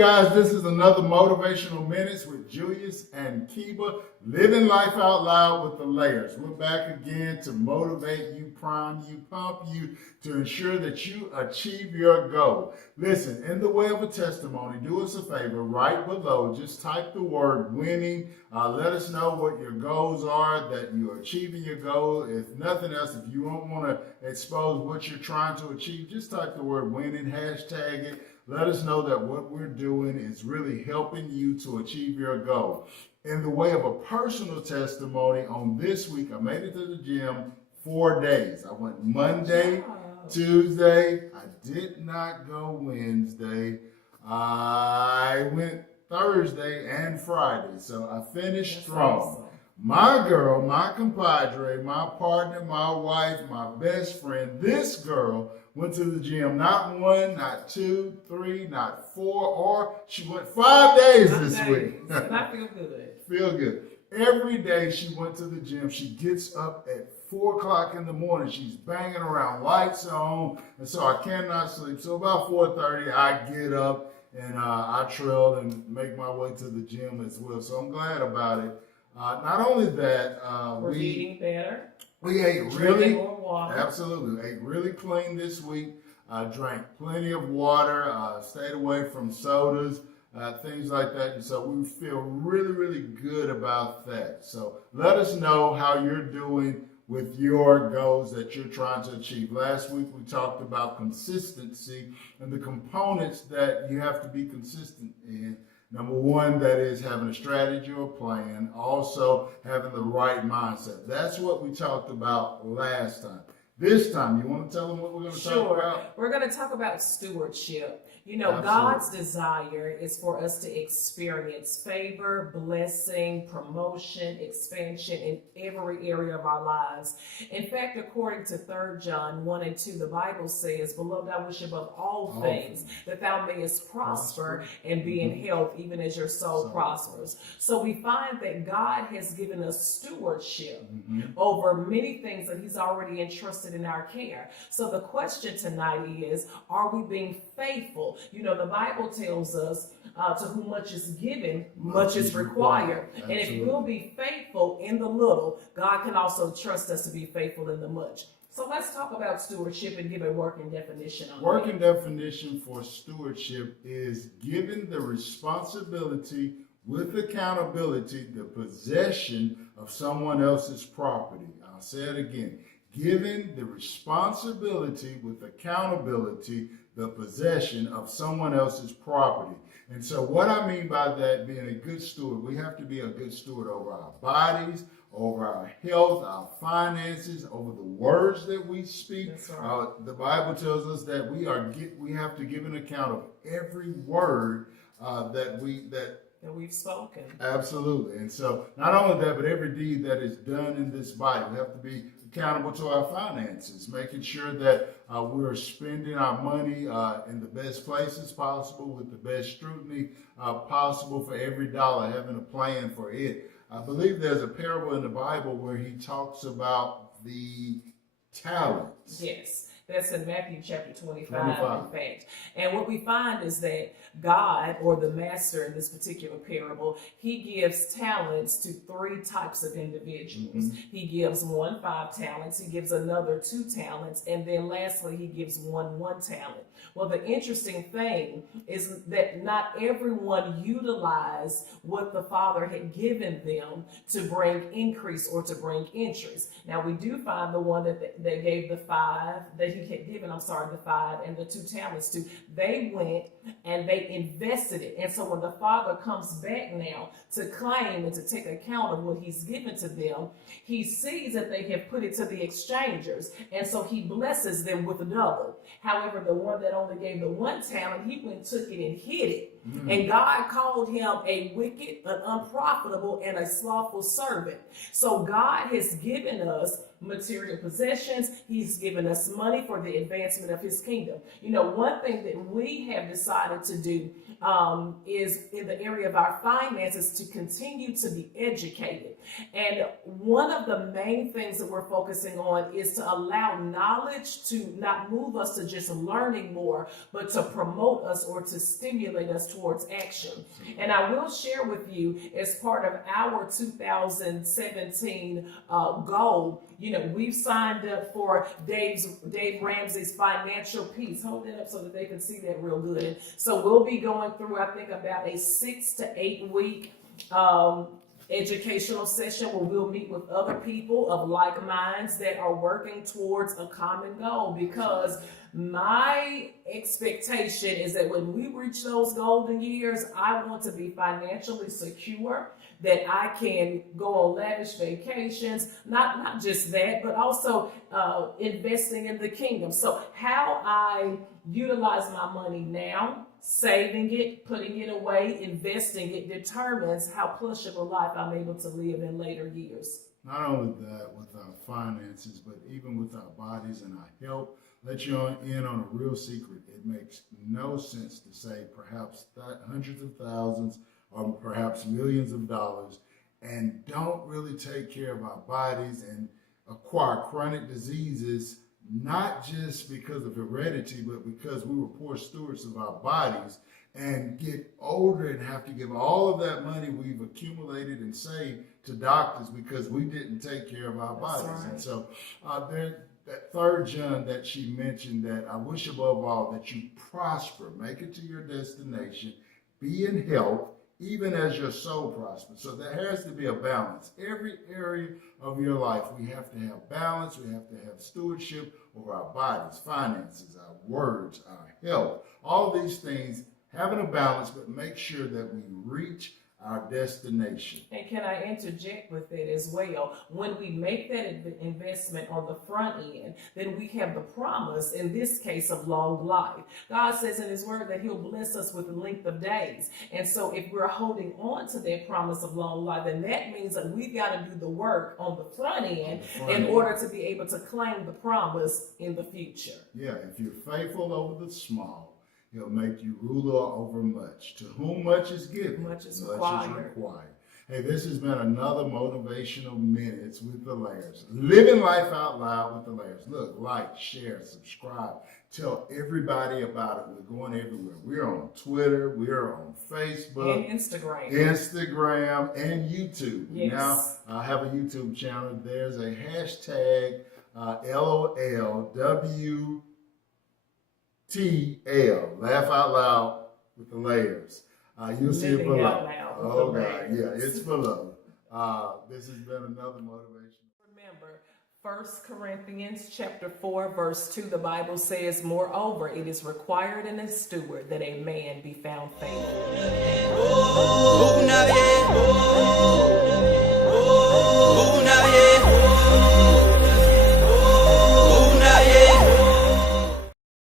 guys, this is another Motivational Minutes with Julius and Kiba, living life out loud with the Lairds. We're back again to motivate you, prime you, pump you to ensure that you achieve your goal. Listen, in the way of a testimony, do us a favor, right below, just type the word winning. Let us know what your goals are, that you're achieving your goal. If nothing else, if you don't want to expose what you're trying to achieve, just type the word winning, hashtag it. Let us know that what we're doing is really helping you to achieve your goal. In the way of a personal testimony, on this week, I made it to the gym 4 days. I went Monday, Tuesday. I did not go Wednesday. I went Thursday and Friday. So I finished strong. Awesome. My girl, my compadre, my partner, my wife, my best friend, this girl went to the gym not 1, not 2, 3, not 4, or she went 5 days this week. I feel good. Feel good. Every day she went to the gym. She gets up at 4 o'clock in the morning. She's banging around, lights on, and so I cannot sleep. So about 4:30, I get up and I trail and make my way to the gym as well. So I'm glad about it. Not only that, we're eating better. We ate really, more water. Absolutely, ate really clean this week. Drank plenty of water. Stayed away from sodas, things like that. And so we feel really, really good about that. So let us know how you're doing with your goals that you're trying to achieve. Last week we talked about consistency and the components that you have to be consistent in. Number one, that is having a strategy or plan. Also, having the right mindset. That's what we talked about last time. This time, you want to tell them what we're going to talk about? We're going to talk about stewardship. You know, Absolutely. God's desire is for us to experience favor, blessing, promotion, expansion in every area of our lives. In fact, according to 3 John 1 and 2, the Bible says, "Beloved, I wish above all things that thou mayest prosper and be in health, even as your soul prospers." So we find that God has given us stewardship over many things that he's already entrusted in our care. So the question tonight is, are we being faithful? You know, the Bible tells us to whom much is given, much is required. And if we'll be faithful in the little, God can also trust us to be faithful in the much. So let's talk about stewardship and give a working definition on it. Working definition for stewardship is given the responsibility with accountability, the possession of someone else's property. I'll say it again. Given the responsibility with accountability, the possession of someone else's property. And so what I mean by that, being a good steward, we have to be a good steward over our bodies, over our health, our finances, over the words that we speak. That's right. The Bible tells us that we have to give an account of every word that we've spoken. Absolutely. And so not only that, but every deed that is done in this body, we have to be accountable to our finances, making sure that we're spending our money in the best places possible with the best scrutiny possible for every dollar, having a plan for it. I believe there's a parable in the Bible where he talks about the talents. Yes. That's in Matthew chapter 25, in fact. And what we find is that God, or the master in this particular parable, he gives talents to 3 types of individuals. He gives one 5 talents, he gives another 2 talents, and then lastly, he gives one talent. Well, the interesting thing is that not everyone utilized what the Father had given them to bring increase or to bring interest. Now, we do find the one that gave the 5, that he had given, the 5 and the 2 talents to, they went and they invested it. And so when the Father comes back now to claim and to take account of what he's given to them, he sees that they have put it to the exchangers. And so he blesses them with a double. However, the one that only gave the 1 talent, he went, took it and hid it. And God called him a wicked, an unprofitable, and a slothful servant. So God has given us material possessions. He's given us money for the advancement of his kingdom. You know, one thing that we have decided to do is in the area of our finances to continue to be educated. And one of the main things that we're focusing on is to allow knowledge to not move us to just learning more, but to promote us or to stimulate us towards action. And I will share with you, as part of our 2017 goal, we've signed up for Dave Ramsey's Financial Peace. Hold it up so that they can see that real good. And so we'll be going through, I think, about a 6 to 8 week educational session where we'll meet with other people of like minds that are working towards a common goal, because my expectation is that when we reach those golden years, I want to be financially secure, that I can go on lavish vacations, not just that, but also investing in the kingdom. So how I utilize my money now, saving it, putting it away, investing it, determines how plush of a life I'm able to live in later years. Not only that, with our finances, but even with our bodies and our health. Let you in on a real secret. It makes no sense to save perhaps hundreds of thousands or perhaps millions of dollars and don't really take care of our bodies and acquire chronic diseases, not just because of heredity, but because we were poor stewards of our bodies, and get older and have to give all of that money we've accumulated and saved to doctors because we didn't take care of our bodies. Right. And so that third John that she mentioned, that I wish above all that you prosper, make it to your destination, be in health, even as your soul prospers. So there has to be a balance. Every area of your life, we have to have balance. We have to have stewardship over our bodies, finances, our words, our health, all these things, having a balance, but make sure that we reach our destination. And can I interject with it as well? When we make that investment on the front end, then we have the promise, in this case, of long life. God says in his word that he'll bless us with the length of days. And so if we're holding on to that promise of long life, then that means that we've got to do the work on the front end in order to be able to claim the promise in the future. Yeah, if you're faithful over the small, he'll make you ruler over much. To whom much is given, much is required. Hey, this has been another Motivational Minutes with the Lairds. Living life out loud with the Lairds. Look, like, share, subscribe. Tell everybody about it. We're going everywhere. We're on Twitter. We're on Facebook. And Instagram. Instagram and YouTube. Yes. Now, I have a YouTube channel. There's a hashtag LOLWTL. Laugh out loud with the Lairds. You'll see it below. Oh, God. Yeah, it's below. This has been another motivation. Remember, 1 Corinthians chapter 4, verse 2, the Bible says, moreover, it is required in a steward that a man be found faithful.